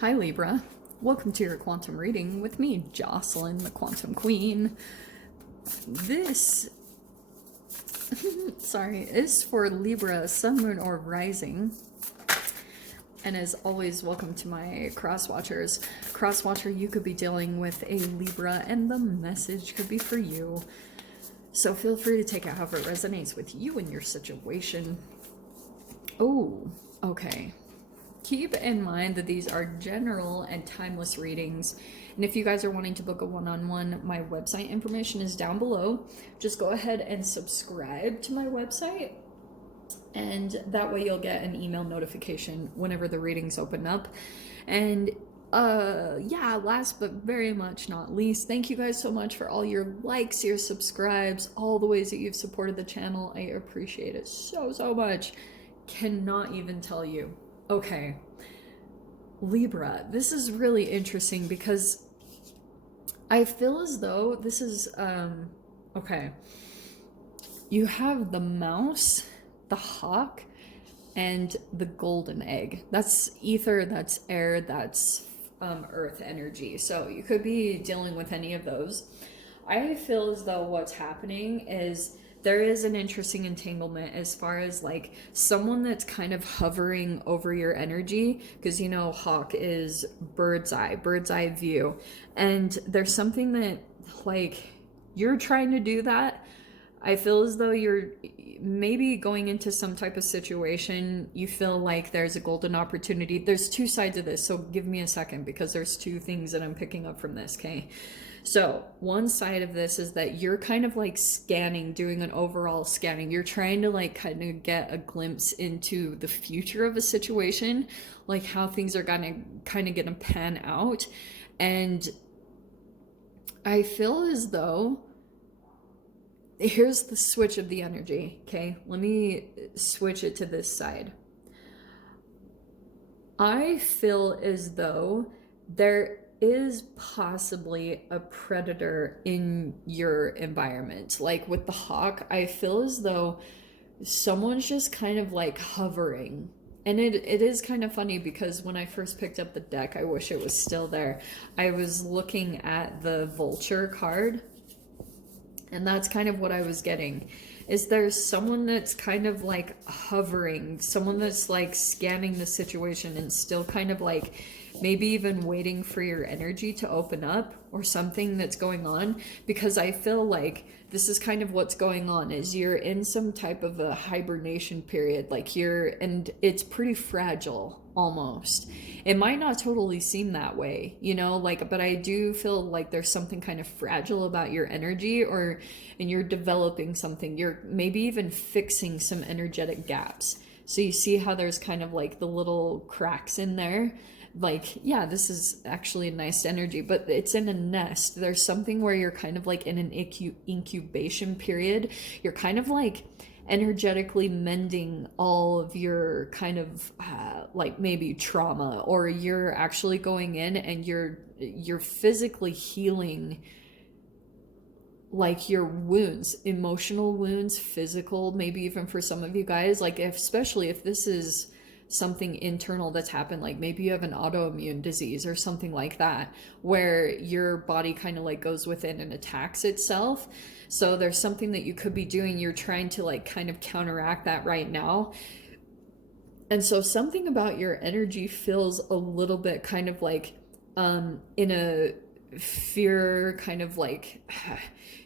Hi Libra, welcome to your quantum reading with me, Jocelyn, the Quantum Queen. This, is for Libra, Sun, Moon, or Rising. And as always, welcome to my cross-watchers. Cross-watcher, you could be dealing with a Libra and the message could be for you. So feel free to take it however it resonates with you and your situation. Oh, okay. Keep in mind that these are general and timeless readings. And if you guys are wanting to book a one-on-one, my website information is down below. Just go ahead and subscribe to my website. And that way you'll get an email notification whenever the readings open up. And yeah, last but very much not least, thank you guys so much for all your likes, your subscribes, all the ways that you've supported the channel. I appreciate it so much. Cannot even tell you. Okay, Libra, this is really interesting because I feel as though this is, okay, you have the mouse, the hawk, and the golden egg. That's ether, that's air, that's earth energy. So you could be dealing with any of those. I feel as though what's happening is there is an interesting entanglement as far as like someone that's kind of hovering over your energy, because you know hawk is bird's eye view, and there's something that like you're trying to do that. I feel as though you're maybe going into some type of situation, you feel like there's a golden opportunity. There's two sides of this, so give me a second because there's two things that I'm picking up from this, okay? So one side of this is that you're kind of like scanning, doing an overall scanning. You're trying to like kind of get a glimpse into the future of a situation, like how things are gonna kind of gonna pan out. And I feel as though here's the switch of the energy, okay? Let me switch it to this side. I feel as though there is possibly a predator in your environment. Like with the hawk, I feel as though someone's just kind of like hovering. And it is kind of funny because when I first picked up the deck, I wish it was still there. I was looking at the vulture card, and that's kind of what I was getting. Is there's someone that's kind of like hovering, someone that's like scanning the situation and still kind of like maybe even waiting for your energy to open up or something that's going on, because I feel like this is kind of what's going on is you're in some type of a hibernation period, like and it's pretty fragile almost. It might not totally seem that way, you know, like, but I do feel like there's something kind of fragile about your energy, and you're developing something, you're maybe even fixing some energetic gaps. So you see how there's kind of like the little cracks in there. Like, yeah, this is actually a nice energy, but it's in a nest. There's something where you're kind of like in an incubation period. You're kind of like energetically mending all of your kind of like maybe trauma, or you're actually going in and you're physically healing like your wounds, emotional wounds, physical, maybe even for some of you guys, like especially if this is something internal that's happened, like maybe you have an autoimmune disease or something like that, where your body kind of like goes within and attacks itself. So there's something that you could be doing, you're trying to like kind of counteract that right now. And so something about your energy feels a little bit kind of like in a fear, kind of like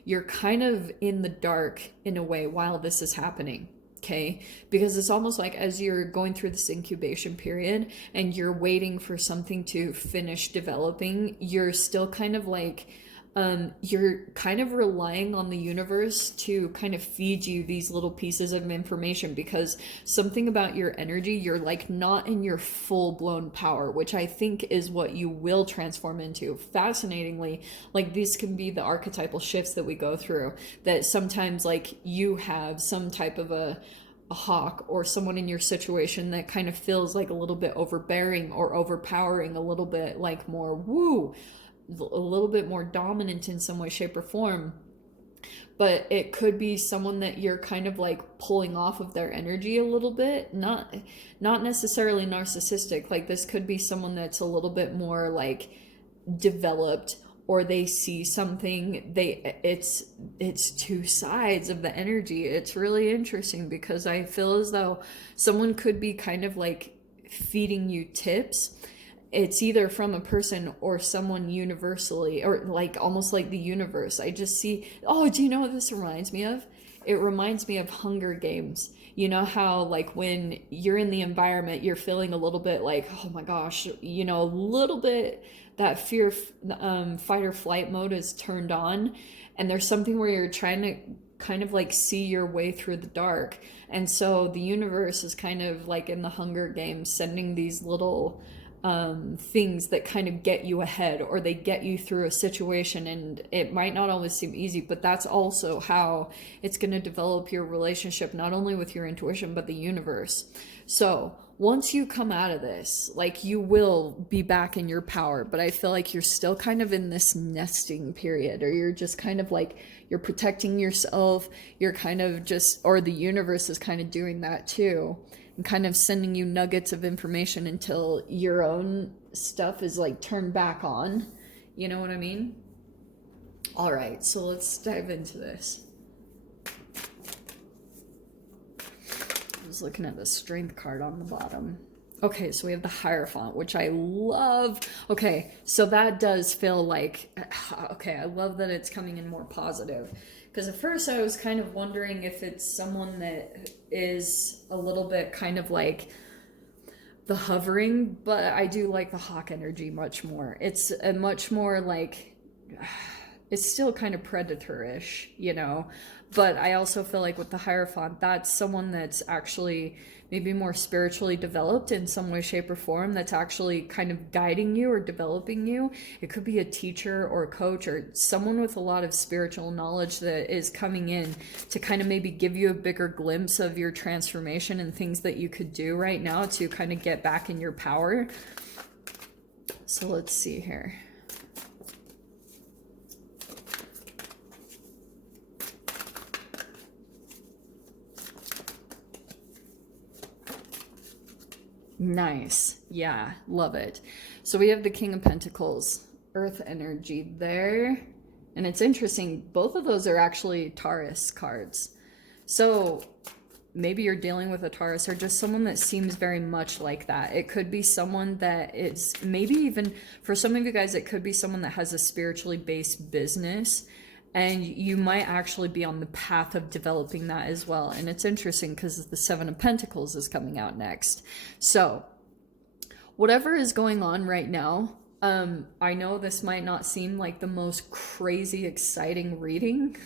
you're kind of in the dark in a way while this is happening. Okay, because it's almost like as you're going through this incubation period and you're waiting for something to finish developing, you're still kind of like you're kind of relying on the universe to kind of feed you these little pieces of information, because something about your energy, you're like not in your full-blown power, which I think is what you will transform into. Fascinatingly, like these can be the archetypal shifts that we go through, that sometimes like you have some type of a hawk or someone in your situation that kind of feels like a little bit overbearing or overpowering, a little bit like more woo, a little bit more dominant in some way, shape, or form. but it could be someone that you're kind of like pulling off of their energy a little bit. Not necessarily narcissistic. Like this could be someone that's a little bit more like developed, or they see something, it's two sides of the energy. It's really interesting because I feel as though someone could be kind of like feeding you tips. It's either from a person or someone universally, or like almost like the universe. I just see, oh, do you know what this reminds me of? It reminds me of Hunger Games. You know how like when you're in the environment, you're feeling a little bit like, oh my gosh, you know, a little bit that fear, fight or flight mode is turned on, and there's something where you're trying to kind of like see your way through the dark. And so the universe is kind of like in the Hunger Games sending these little things that kind of get you ahead, or they get you through a situation, and it might not always seem easy, but that's also how it's going to develop your relationship, not only with your intuition but the universe. So once you come out of this, like, you will be back in your power, but I feel like you're still kind of in this nesting period, or you're just kind of like, you're protecting yourself, you're kind of just, or the universe is kind of doing that too, and kind of sending you nuggets of information until your own stuff is like turned back on. You know what I mean? All right, so let's dive into this. I was looking at the strength card on the bottom. Okay, so we have the Hierophant, which I love. Okay, so that does feel like, okay, I love that it's coming in more positive. Because at first I was kind of wondering if it's someone that is a little bit kind of like the hovering, but I do like the hawk energy much more. It's a much more like, it's still kind of predator-ish, you know, but I also feel like with the Hierophant, that's someone that's actually maybe more spiritually developed in some way, shape, or form, that's actually kind of guiding you or developing you. It could be a teacher or a coach or someone with a lot of spiritual knowledge that is coming in to kind of maybe give you a bigger glimpse of your transformation and things that you could do right now to kind of get back in your power. So let's see here. Nice. Yeah, love it. So we have the King of Pentacles, Earth energy there. And it's interesting, both of those are actually Taurus cards. So maybe you're dealing with a Taurus, or just someone that seems very much like that. It could be someone that is, maybe even for some of you guys, it could be someone that has a spiritually based business, and you might actually be on the path of developing that as well. And it's interesting because the Seven of Pentacles is coming out next. So whatever is going on right now, I know this might not seem like the most crazy exciting reading,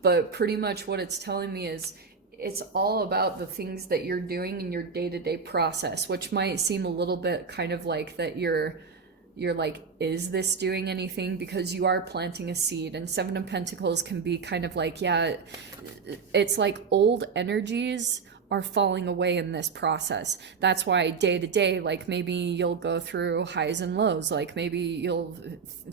but pretty much what it's telling me is it's all about the things that you're doing in your day-to-day process, which might seem a little bit kind of like that you're like, is this doing anything? Because you are planting a seed, and Seven of Pentacles can be kind of like, yeah, it's like old energies are falling away in this process. That's why day to day, like maybe you'll go through highs and lows, like maybe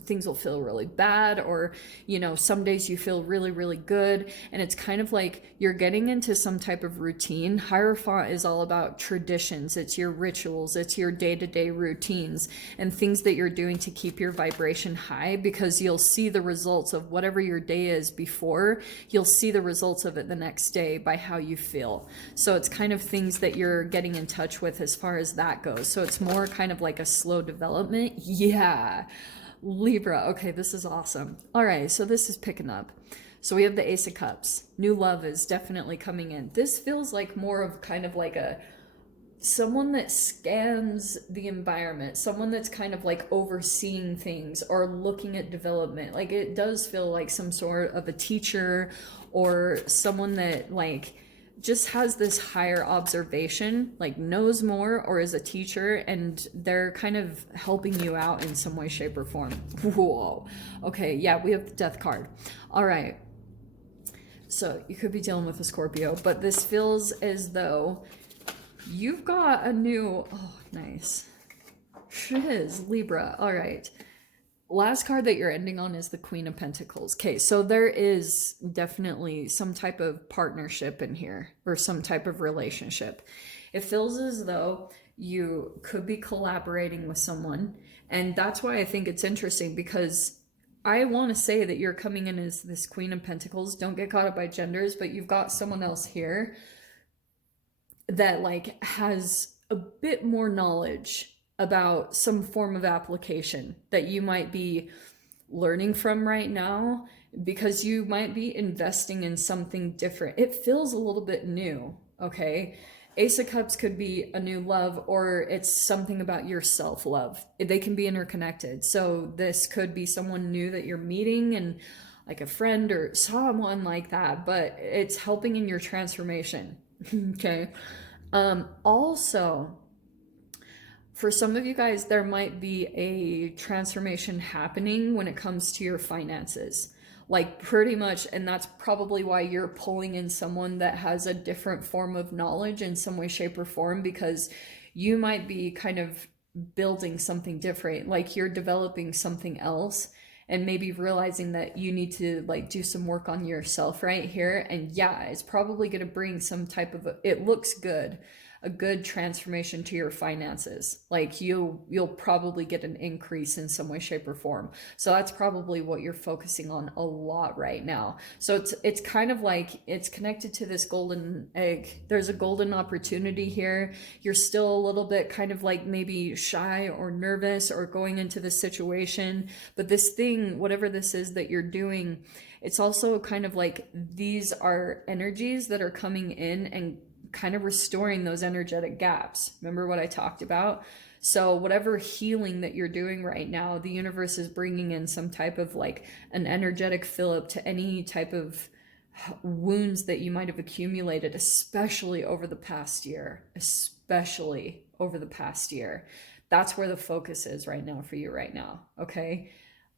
things will feel really bad, or, you know, some days you feel really, really good. And it's kind of like you're getting into some type of routine. Hierophant is all about traditions. It's your rituals. It's your day-to-day routines and things that you're doing to keep your vibration high, because you'll see the results of whatever your day is before. You'll see the results of it the next day by how you feel. So it's kind of things that you're getting in touch with as far as that goes. So it's more kind of like a slow development. Yeah. Libra. Okay, this is awesome. All right, so this is picking up. So we have the Ace of Cups. New love is definitely coming in. This feels like more of kind of like someone that scans the environment, someone that's kind of like overseeing things or looking at development. Like, it does feel like some sort of a teacher or someone that like just has this higher observation, like knows more, or is a teacher, and they're kind of helping you out in some way, shape, or form. Whoa. Okay, yeah, we have the Death card. All right. So you could be dealing with a Scorpio, but this feels as though you've got a new, oh, nice. Shiz, Libra. All right. last card that you're ending on is the Queen of Pentacles. Okay, so there is definitely some type of partnership in here or some type of relationship. It feels as though you could be collaborating with someone. And that's why I think it's interesting, because I want to say that you're coming in as this Queen of Pentacles. Don't get caught up by genders, but you've got someone else here that like has a bit more knowledge about some form of application that you might be learning from right now, because you might be investing in something different. It feels a little bit new, okay? Ace of Cups could be a new love, or it's something about your self-love. They can be interconnected. So this could be someone new that you're meeting, and like a friend or someone like that, but it's helping in your transformation. Okay. Also, for some of you guys, there might be a transformation happening when it comes to your finances. Like pretty much, and that's probably why you're pulling in someone that has a different form of knowledge in some way, shape, or form, because you might be kind of building something different. Like you're developing something else and maybe realizing that you need to like do some work on yourself right here. And yeah, it's probably going to bring some type of it looks good, a good transformation to your finances. Like you'll probably get an increase in some way, shape, or form. So that's probably what you're focusing on a lot right now. So it's kind of like it's connected to this golden egg. There's a golden opportunity here. You're still a little bit kind of like maybe shy or nervous or going into this situation, but this thing, whatever this is that you're doing, it's also kind of like these are energies that are coming in and kind of restoring those energetic gaps. Remember what I talked about? So whatever healing that you're doing right now, the universe is bringing in some type of like an energetic fill up to any type of wounds that you might have accumulated, especially over the past year, That's where the focus is right now for you right now. Okay.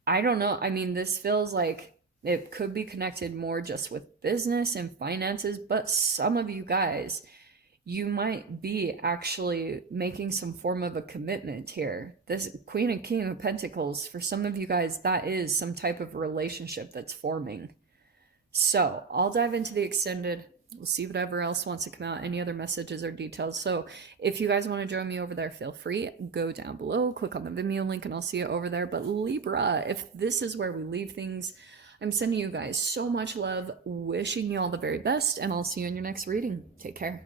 I don't know. I mean, this feels like it could be connected more just with business and finances, but some of you guys, you might be actually making some form of a commitment here. This Queen and King of Pentacles, for some of you guys, that is some type of relationship that's forming. So I'll dive into the extended. We'll see whatever else wants to come out, any other messages or details. So if you guys want to join me over there, feel free. Go down below, click on the Vimeo link, and I'll see you over there. But Libra, if this is where we leave things, I'm sending you guys so much love, wishing you all the very best, and I'll see you in your next reading. Take care.